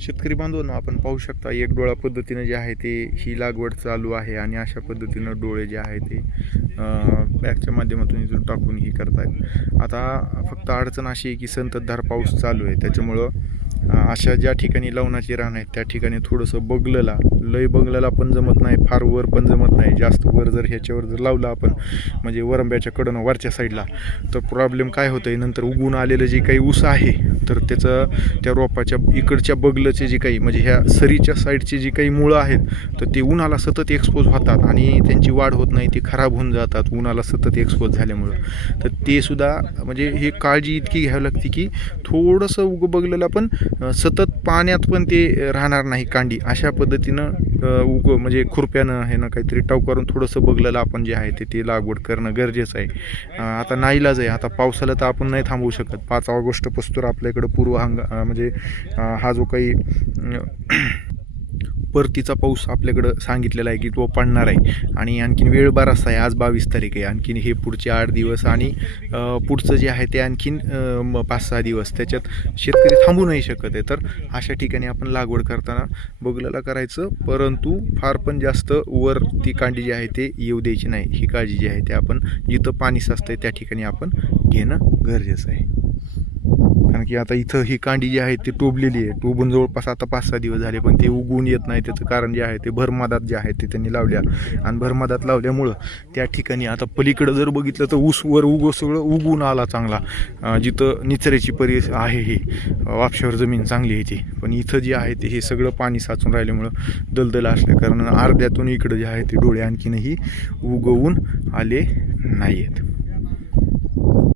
शेतकरी बांधवांनो आपण पाहू शकता एक डोळा पद्धतीनं जे आहे ते ही लागवड चालू आहे आणि अशा पद्धतीनं डोळे जे आहे ते बॅगच्या माध्यमातून इथून टाकून ही करतायत. आता फक्त अडचण अशी आहे की संततधार पाऊस चालू आहे. त्याच्यामुळं अशा ज्या ठिकाणी लावणाची रान आहेत त्या ठिकाणी थोडंसं बगलला लय बगलला पण जमत नाही फार वर पण जमत नाही. जास्त वर जर ह्याच्यावर जर लावलं आपण म्हणजे वरंब्याच्या कडनं वरच्या साईडला तर प्रॉब्लेम काय होतं आहे नंतर उगून आलेलं जे काही ऊस आहे तर त्याचं त्या रोपाच्या इकडच्या बगलचे जे काही म्हणजे ह्या सरीच्या साईडचे जी काही मुळं आहेत तर ते उन्हाला सतत एक्सपोज होतात आणि त्यांची वाढ होत नाही ती खराब होऊन जातात उन्हाला सतत एक्सपोज झाल्यामुळं. तर ते सुद्धा म्हणजे ही काळजी इतकी घ्यावी लागते की थोडंसं उगं बगलेलं पण सतत पाण्यात पण ते राहणार नाही कांडी. अशा पद्धतीनं उग म्हणजे खुरप्यानं हे ना काहीतरी टाव करून थोडंसं बगलेलं आपण जे आहे ते ते लागवड करणं गरजेचं आहे. आता नाईलाज आहे. आता पावसाला तर आपण नाही थांबवू शकत. पाच ऑगस्ट पस्तूर आपल्याकडं पूर्व हंगा म्हणजे हा जो काही परतीचा पाऊस आपल्याकडं सांगितलेला आहे की तो पडणार आहे. आणि आणखीन वेळ बराचसा आहे. आज बावीस तारीख आहे. आणखीन हे पुढचे आठ दिवस आणि पुढचं जे आहे ते आणखीन पाच सहा दिवस. त्याच्यात शेतकरी थांबू नाही शकत आहे. तर अशा ठिकाणी आपण लागवड करताना बगलाला करायचं. परंतु फार पण जास्त वर ती कांडी जी आहे ते येऊ द्यायची नाही. ही काळजी जी आहे ते आपण जिथं पाणी साचतं आहे त्या ठिकाणी आपण घेणं गरजेचं आहे. कारण की आता इथं ही कांडी जी आहे ती टोबलेली आहे. टोबून जवळपास आता पाच सहा दिवस झाले पण ते उगवून येत नाही. त्याचं कारण जे आहे ते भरमादात जे आहे ते त्यांनी लावल्या. आणि भरमादात लावल्यामुळं त्या ठिकाणी आता पलीकडं जर बघितलं तर ऊस वर उगव सगळं उगवून आला चांगला. जिथं निचऱ्याची परी आहे हे. वापशावर जमीन चांगली आहे ती. पण इथं जे आहे ते हे सगळं पाणी साचून राहिल्यामुळं दलदल असल्या कारण अर्ध्यातून इकडं जे आहे ते डोळे आणखीनही उगवून आले नाही आहेत